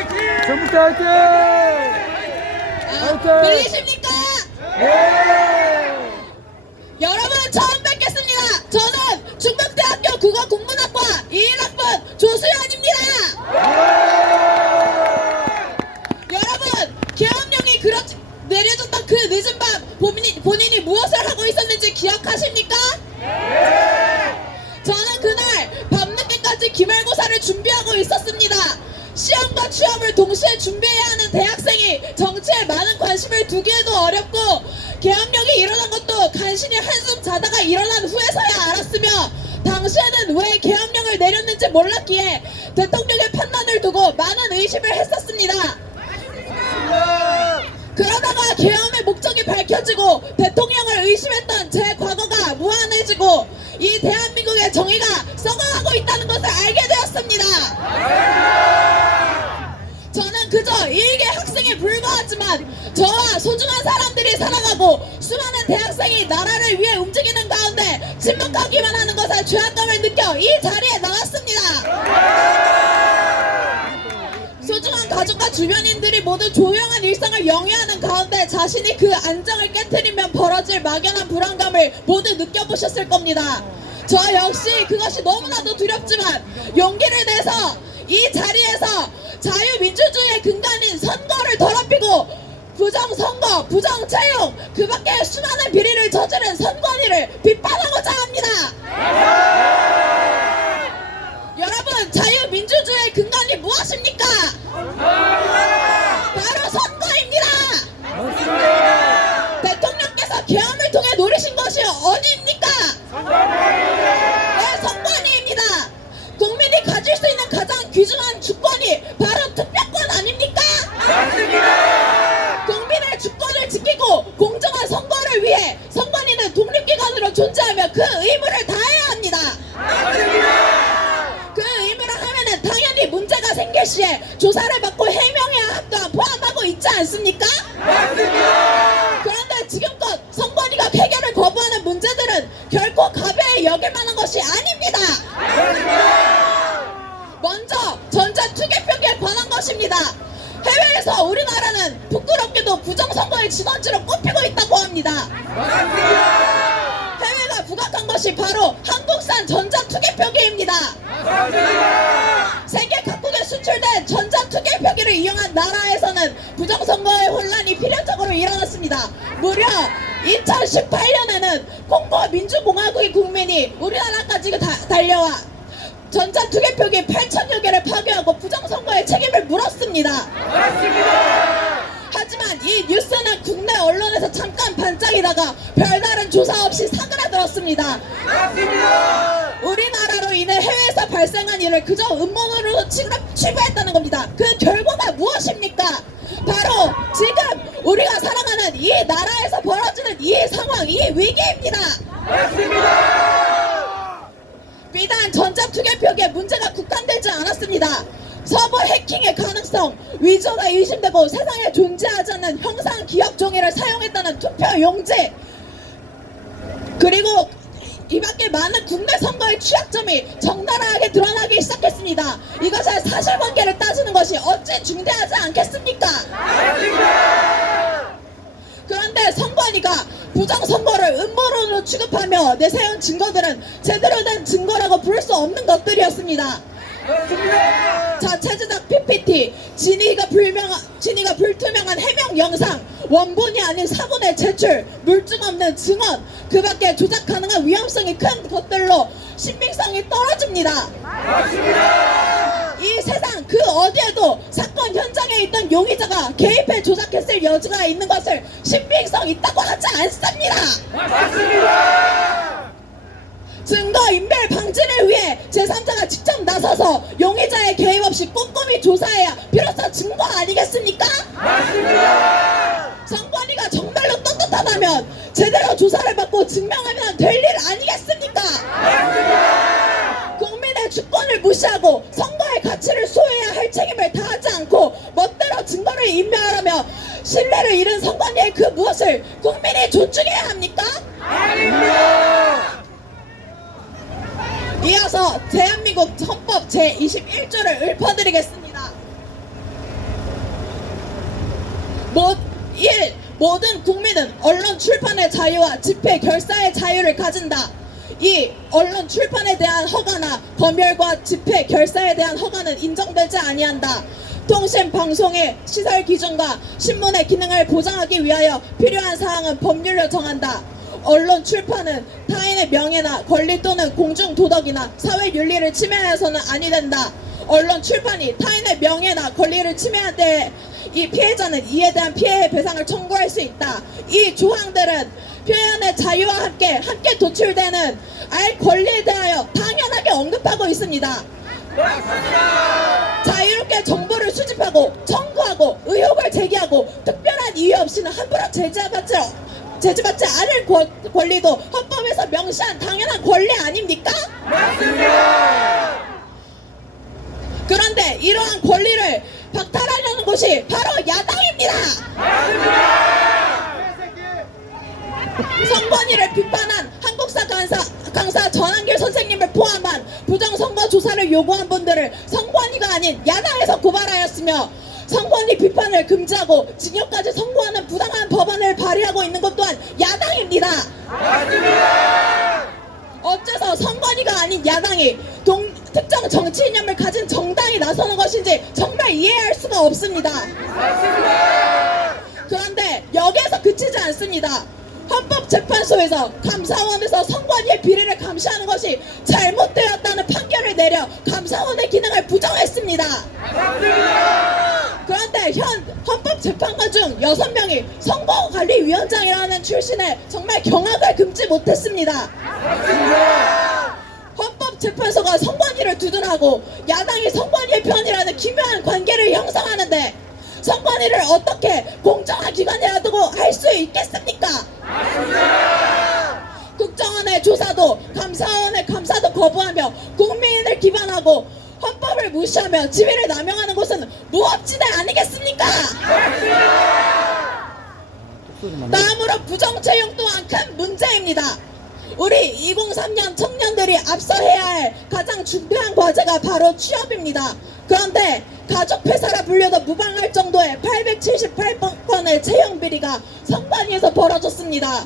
전북대 화이팅! 화이팅! 들리십니까? 네! 여러분 처음 뵙겠습니다. 저는 충북대학교 국어국문학과 21학번 조수연입니다. 여러분 계엄령이 내려졌던 그 늦은 밤 본인이 무엇을 하고 있었는지 기억하십니까? 저는 그날 밤늦게까지 기말고사를 준비하고 있었습니다. 시험과 취업을 동시에 준비해야 하는 대학생이 정치에 많은 관심을 두기에도 어렵고 계엄령이 일어난 것도 간신히 한숨 자다가 일어난 후에서야 알았으며 당시에는 왜 계엄령을 내렸는지 몰랐기에 대통령의 판단을 두고 많은 의심을 했었습니다. 그러다가 계엄의 목적이 밝혀지고 대통령을 의심했던 제 과거가 무한해지고 이 대한민국의 정의가 썩어가고 있다는 것을 알게 되었습니다. 저는 그저 일개 학생에 불과하지만 저와 소중한 사람들이 살아가고 수많은 대학생이 나라를 위해 움직이는 가운데 침묵하기만 하는 것에 죄악감을 느껴 이 자리에 나왔습니다. 소중한 가족과 주변인들이 모두 조용한 일상을 영위하는 가운데 자신이 그 안정을 깨트리면 벌어질 막연한 불안감을 모두 느껴보셨을 겁니다. 저 역시 그것이 너무나도 두렵지만 용기를 내서 이 자리에서 자유민주주의의 근간인 선거를 더럽히고 부정선거, 부정채용, 그 밖에 수많은 비리를 저지른 선관위를 비판하고자 합니다. 여러분, 자유민주주의의 근간이 무엇입니까? 바로 선거입니다. 대통령께서 계엄을 통해 노리신 것이 어디입니까? 네, 선관위입니다. 국민이 가질 수 있는 가장 귀중한 주권이 바로 투표권 아닙니까? 맞습니다. 국민의 주권을 지키고 공정한 선거를 위해 선관위는 독립기관으로 존재하며 그 의무를 다해야 합니다. 맞습니다. 그 의무를 하면은 당연히 문제가 생길 시에 조사를 받고 해명해야 할 또한 포함하고 있지 않습니까? 맞습니다. 그런데 지금껏 선관위가 해결을 거부하는 문제들은 결코 가벼이 여길 만한 것이 아닙니다. 먼저 전자투개표기에 관한 것입니다. 해외에서 우리나라는 부끄럽게도 부정선거의 진원지로 꼽히고 있다고 합니다. 해외가 부각한 것이 바로 한국산 전자투개표기입니다. 세계 각국에 수출된 전자투개표기를 이용한 나라에서는 부정선거의 혼란이 필연적으로 일어났습니다. 무려 2018년에는 콩고 민주공화국의 국민이 우리나라까지 달려와 전자투개표기 8천여 개를 파괴하고 부정선거의 책임을 물었습니다. 맞습니다. 하지만 이 뉴스는 국내 언론에서 잠깐 반짝이다가 별다른 조사 없이 사그라들었습니다. 맞습니다. 우리나라로 인해 해외에서 발생한 일을 그저 음모론으로 치부했다는 겁니다. 그 결과가 무엇입니까? 바로 지금 우리가 살아가는 이 나라에서 벌어지는 이 상황, 이 위기입니다. 맞습니다. 비단 전자투개표기에 문제가 국한되지 않았습니다. 서버 해킹의 가능성, 위조가 의심되고 세상에 존재하지 않는 형상 기억 종이를 사용했다는 투표 용지, 그리고 이 밖에 많은 국내 선거의 취약점이 적나라하게 드러나기 시작했습니다. 이것을 사실관계를 따지는 것이 어찌 중대하지 않겠습니까? 그런데 선관위가 부정선거를 음모론으로 취급하며 내세운 증거들은 제대로 된 증거라고 부를 수 없는 것들이었습니다. 자체제작 PPT, 진위가 불투명한 해명 영상, 원본이 아닌 사본의 제출, 물증 없는 증언, 그 밖에 조작 가능한 위험성이 큰 것들로 신빙성이 떨어집니다. 이 세상 그 어디에도 사건 현장에 있던 용의자가 개입해 조작했을 여지가 있는 것을 신빙성 있다고 하지 않습니다. 맞습니다. 증거인멸 방지를 위해 제3자가 직접 나서서 용의자의 개입 없이 꼼꼼히 조사해야 비로소 증거 아니겠습니까? 맞습니다. 선관위가 정말로 떳떳하다면 제대로 조사를 받고 증명하면 될 일 아니겠습니까? 맞습니다. 국민의 주권을 무시하고 선거의 가치를 소유해야 할 책임을 다하지 않고 멋대로 증거를 인멸하며 신뢰를 잃은 선관위의 그 무엇을 국민이 존중해야 합니까? 아닙니다. 이어서 대한민국 헌법 제21조를 읊어드리겠습니다. 모든 국민은 언론 출판의 자유와 집회 결사의 자유를 가진다. 이 언론 출판에 대한 허가나 검열과 집회 결사에 대한 허가는 인정되지 아니한다. 통신 방송의 시설 기준과 신문의 기능을 보장하기 위하여 필요한 사항은 법률로 정한다. 언론 출판은 타인의 명예나 권리 또는 공중 도덕이나 사회 윤리를 침해해서는 아니 된다. 언론 출판이 타인의 명예나 권리를 침해할 때 이 피해자는 이에 대한 피해 배상을 청구할 수 있다. 이 조항들은 표현의 자유와 함께 도출되는 알 권리에 대하여 당연하게 언급하고 있습니다. 자유롭게 정보를 수집하고 청구하고 의혹을 제기하고 특별한 이유 없이는 함부로 제지받지 않을 권리도 헌법에서 명시한 당연한 권리 아닙니까? 맞습니다. 그런데 이러한 권리를 박탈하려는 곳이 바로 야당입니다. 선관위를 비판한 한국사 강사 전한길 선생님을 포함한 부정선거 조사를 요구한 분들을 선관위가 아닌 야당에서 고발하였으며, 선관위 비판을 금지하고 징역까지 선고하는 부당한 법안을 발의하고 있는 것 또한 야당입니다. 어째서 선관위가 아닌 야당이 특정 정치 이념을 가진 정당이 나서는 것인지 정말 이해할 수가 없습니다. 그런데 여기에서 그치지 않습니다. 헌법재판소에서 감사원에서 선관위의 비리를 감시하는 것이 잘못되었다는 판결을 내려 감사원의 기능을 부정했습니다. 그런데 현 헌법재판관 중 6명이 선거관리위원장이라는 출신의 정말 경악을 금치 못했습니다. 헌법재판소가 선관위를 두둔하고 야당이 선관위의 편이라는 기묘한 관계를 형성하는데, 선관위를 어떻게 공정한 기관이라고 할 수 있겠습니까? 국정원의 조사도 감사원의 감사도 거부하며 국민을 기반하고 헌법을 무시하며 지위를 남용하는 곳은 무법지대 아니겠습니까? 다음으로 부정채용 또한 큰 문제입니다. 우리 2003년 청년들이 앞서 해야 할 가장 중요한 과제가 바로 취업입니다. 그런데 가족회사라 불려도 무방할 정도의 878건의 채용 비리가 선관위에서 벌어졌습니다.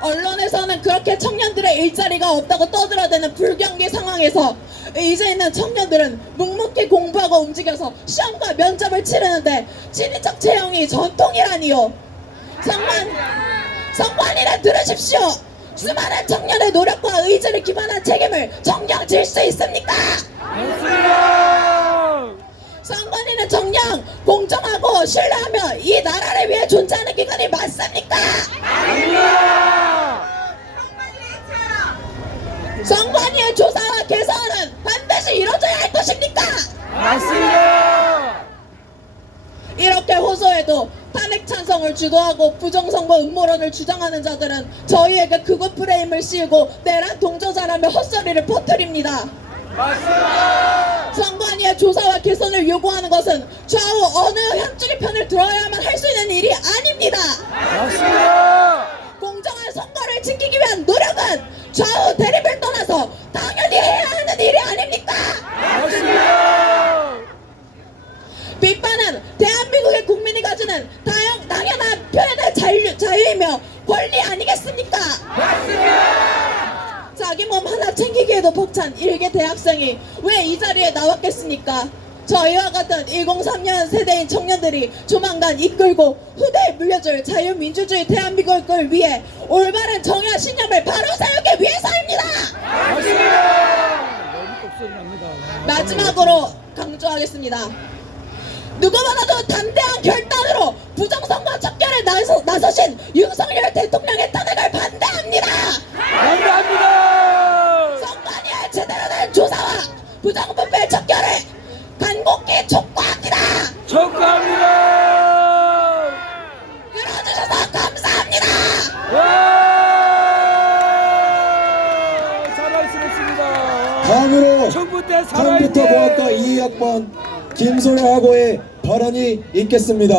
언론에서는 그렇게 청년들의 일자리가 없다고 떠들어대는 불경기 상황에서 이제는 청년들은 묵묵히 공부하고 움직여서 시험과 면접을 치르는데 친인척 채용이 전통이라니요. 선관위를 들으십시오. 수많은 청년의 노력과 의지를 기반한 책임을 정녕 질 수 있습니까? 선관위는 정녕 공정하고 신뢰하며 이 나라를 위해 존재하는 기관이 맞습니까? 선관위의 조사와 개선은 반드시 이루어져야 할 것입니까? 맞습니다. 이렇게 호소해도 탄핵 찬성을 주도하고 부정선거 음모론을 주장하는 자들은 저희에게 극우 프레임을 씌우고 내란 동조자라며 헛소리를 퍼뜨립니다. 맞습니다. 선관위의 조사와 개선을 요구하는 것은 좌우 어느 한쪽의 편을 들어야만 할 수 있는 일이 아닙니다. 맞습니다. 공정한 선거를 지키기 위한 노력은 좌우 대립을 떠나서 당연히 해야 하는 일이 아닙니까? 맞습니다. 비판은 대한민국의 국민이 가지는 당연한 표현의 자유이며 권리 아니겠습니까? 맞습니다. 자기 몸 하나 챙기기에도 벅찬 일개 대학생이 왜 이 자리에 나왔겠습니까? 저희와 같은 2003년 세대인 청년들이 조만간 이끌고 후대에 물려줄 자유민주주의 대한민국을 위해 올바른 정의와 신념을 바로 세우기 위해서입니다. 맞습니다. 너무 곱소리 납니다. 마지막으로 강조하겠습니다. 누구보다도 담대한 결단으로 부정선거 척결에 나서신 윤석열 대통령의 탄핵을 반대합니다. 반대합니다. 선관위의 제대로 된 조사와 부정부패 척결을 간곡히 촉구합니다. 촉구합니다. 들어주셔서 감사합니다. 살아있으겠습니다. 다음으로 정부 때 컴퓨터 살아있게. 공학과 2학번 김소라하고의 발언이 있겠습니다.